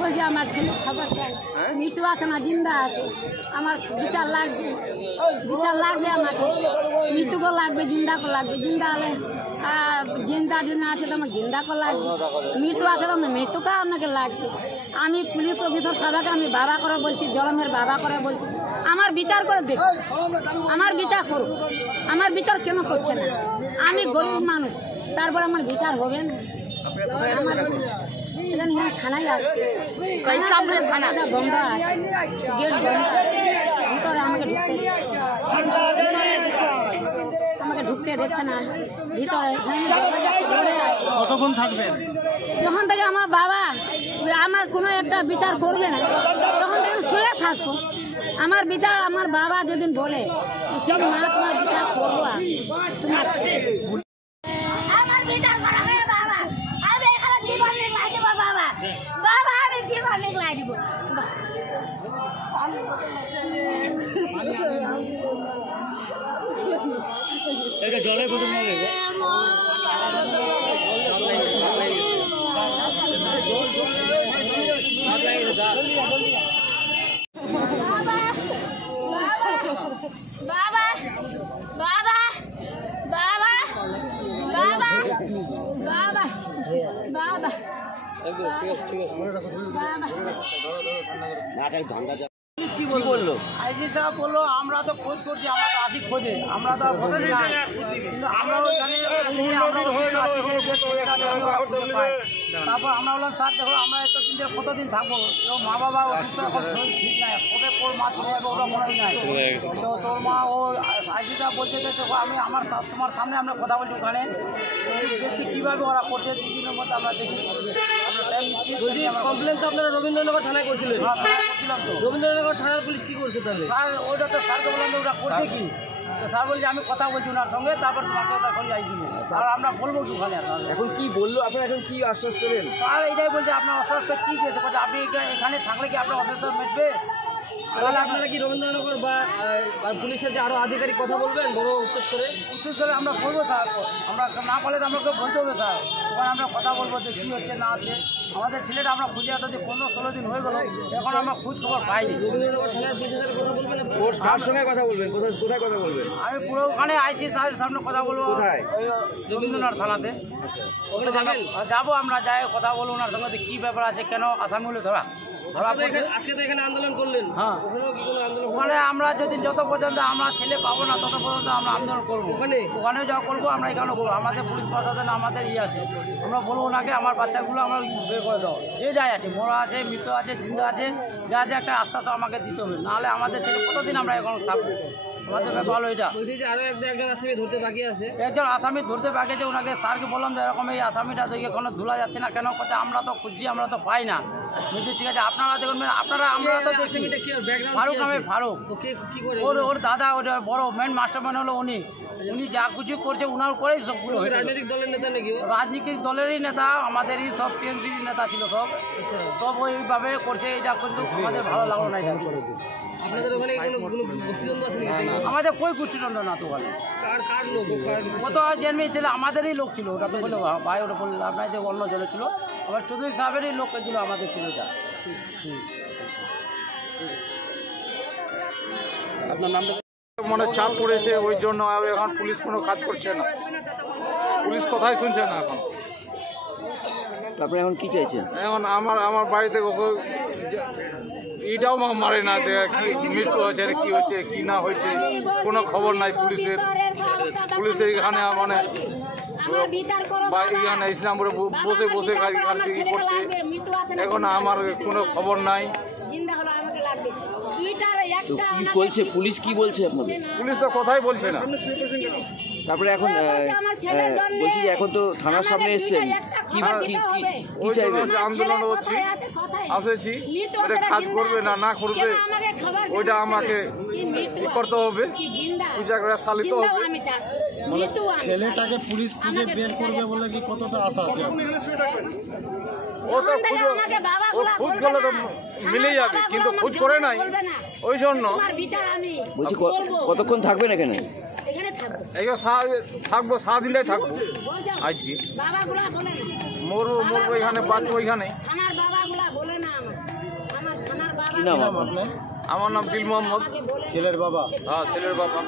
বলছি আমার ছেলে খবর চাই, মৃত্যু আছে না জিন্দা আছে, আমার বিচার লাগবে, বিচার লাগবে, আমাকে মৃত্যুকে লাগবে, জিন্দাকে লাগবে, জিন্দা হলে জিন্দা যদি আছে তো আমার জিন্দাকে লাগবে, মৃত্যু আছে তো আমার মৃত্যুকে আপনাকে লাগবে। আমি পুলিশ অফিসার সবাইকে আমি বাবা করে বলছি, জলমের বাবা করে বলছি, আমার বিচার করে দেখো, আমার বিচার করো, আমার বিচার কেন করছে না? আমি গরিব মানুষ, তারপর আমার বিচার হবে না? এখানে থানায় আসছে, ইসলামপুরের থানাটা বন্ধ আছে, গেট বন্ধ, ভিতরে আমাকে ঢুকতে দিচ্ছে না ভিতরে। কতক্ষণ থাকবেন? যখন থেকে আমার বাবা আমার কোনো একটা বিচার করবে না তখন থেকে শুয়ে থাকবো। আমার বিচার আমার বাবা যদি বলে কেন মা তোমার বিচার করবো, তোমার আমার বিচার করা হবে বাবা, আমি এখানে জীবন নিগলাই দিব বাবা, বাবা আমি জীবন নিগলাই দিব। এটা জলে কত হবে? বাবা বাবা বাবা বাবা বাবা বাবা কি বললো আইজি সাহেব? বললো আমরা তো খোঁজ করছি, আমরা তো আসি খোঁজে, আমরা তো আমরাও জানি। তারপর আমরা বললাম স্যার দেখো আমরা এত দিন কতদিন থাকবো, মা বাবা অসুস্থ, এখন ঠিক নাই, কবে কোর মা চলে যাবে ওরা মনে নাই। তো তোর মা ও আইজি সাহেব বলছে যে দেখো আমি আমার তোমার সামনে আমরা কথা বলছি, ওখানে দেখছি কীভাবে ওরা করছে, দুদিনের মধ্যে আমরা দেখি। কমপ্লেন তো আপনারা রবীন্দ্রনগর থানায় করছিলেন? হ্যাঁ থানায় করছিলাম। তো রবীন্দ্রনগর থানার পুলিশ কি করছে তাহলে? স্যার ওইটা তো স্যারকে বললাম যে ওরা করছে কি, তো স্যার বলছে আমি কথা বলছি ওনার সঙ্গে, তারপর তোমাকে ওটা করে আইছি। আর আমরা বলবো কি ওখানে? এখন কি বললো আপনারা, এখন কি আশ্বাস পেলেন? স্যার এটাই বলছে আপনার অস্বাস্থ্য কী দিয়েছে, বলছে আপনি এখানে থাকলে কি আপনার অস্বাস্থ্য মিটবে? তাহলে আপনারা কি রবীন্দ্রনগর বা পুলিশের যে আরও আধিকারিক কথা বলবেন বড় উচ্চ করে আমরা বলবো স্যার, আমরা না পারলে তো আমাকে বলতে হবে স্যার, ওখানে আমরা কথা বলবো যে কী হচ্ছে না হচ্ছে। আমাদের ছেলেটা আমরা খুঁজে আসতে যে 15-16 দিন হয়ে গেল, এখন আমরা খোঁজ খবর পাইনি। রবীন্দ্রনগর থানার পুলিশের সাথে কথা বলবেন? কার সঙ্গে কথা বলবেন? কোথায় কথা বলবেন? আমি পুরো ওখানে আইছি স্যারের সামনে কথা বলবো। কোথায়? ওই রবীন্দ্রনাথ থানাতে। ওখানে যাবেন? যাবো আমরা, যাই কথা বলবো ওনার সঙ্গে কী ব্যাপার আছে, কেন আসামিগুলো ধরা। আজকে তো এখানে আন্দোলন করলেন, হ্যাঁ ওখানে আমরা যদি যত পর্যন্ত আমরা ছেলে পাবো না তত পর্যন্ত আমরা আন্দোলন করবো। ওখানেও যা করবো আমরা এখানেও করবো। আমাদের পুলিশ প্রশাসন আমাদের আছে, আমরা বলবো ওনাকে আমার বাচ্চাগুলো আমরা বের করে দাও, যে যাই আছে, মরা আছে, মৃত আছে, জিন্দা আছে, যা যা একটা আস্থা তো আমাকে দিতে হবে, নাহলে আমাদের ছেলে কতদিন আমরা এখন থাকবো। আমাদের ব্যাপার হলো এটা। বলছি যে আরও একজন আসামি ধরতে বাকি আছে। একজন আসামি ধরতে বাকি আছে, ওনাকে স্যারকে বললাম যে এরকম এই আসামিটা এখনো ধুলা যাচ্ছে না কেন, করছে আমরা তো খুঁজছি, আমরা তো পাই না। বলছি ঠিক আছে আপনারা দেখুন, আপনারা আমরা তো দেখছি। ফারুক নামে, ফারুক, ওর দাদা, ওটা বড় মেন মাস্টারম্যান হলো উনি। উনি যা কিছু করছে ওনার করেই সবগুলো। রাজনৈতিক দলের নেতা নাকি? রাজনৈতিক দলেরই নেতা, আমাদেরই সব টিএমসির নেতা ছিল সব, সব ওইভাবে করছে। এটা কিন্তু আমাদের ভালো লাগলো না। আপনাদের ওখানে কোনো গোষ্ঠীদ্বন্দ্ব আছে নাকি? আমাদের কই গোষ্ঠীদ্বন্দ্ব না তো ওখানে। কার লোক? ও তো জন্মেই ছিল, আমাদেরই লোক ছিল। ওটা তো বলে ভাই, ওটা বললে আপনার যে অন্য জনে ছিল, আবার চৌধুরী সাহেবেরই লোক ছিল, আমাদের ছিল এটা। আপনার নামটা? মনে চাপ পড়েছে, ওই জন্য এখন পুলিশ কোনো কাজ করছে না। পুলিশ কথাই শুনছে না এখন। তারপরে এখন কি চাইছেন? এখন আমার বাড়িতে এটাও মারে না, যে কি মৃত্যু হয়েছে, কি হচ্ছে কি না হয়েছে কোনো খবর নাই পুলিশের এখানে মানে এখানে ইসলামপুরে বসে বসে ই করছে। এখন আমার কোনো খবর নাই। তো কি বলছে পুলিশ, কি বলছে আপনাদের? পুলিশ তো কথাই বলছে না। তারপরে এখন বলছি যে এখন তো থানার সামনে এসছেন, কি কি কি চাইবেন? আন্দোলন হচ্ছে, আসেছি, এটা কাজ করবে না করবে ওইটা আমাকে করতে হবে, ওই জায়গায় চালিত হবে। মানে ছেলেটাকে পুলিশ খুঁজে বের করবে বলে কি কতটা আশা আছে? ও তো খুঁজ করলে তো মিলে যাবে, কিন্তু খোঁজ করে নাই, ওই জন্য। বলছি কতক্ষণ থাকবেন এখানে? থাকবো, সারাদিনটাই থাকবো। আজকে মরবো এখানে, বাঁচবো এখানে। কি নাম আপনার? আমার নাম দিল মোহাম্মদ। ছেলের বাবা? হ্যাঁ, ছেলের বাবা।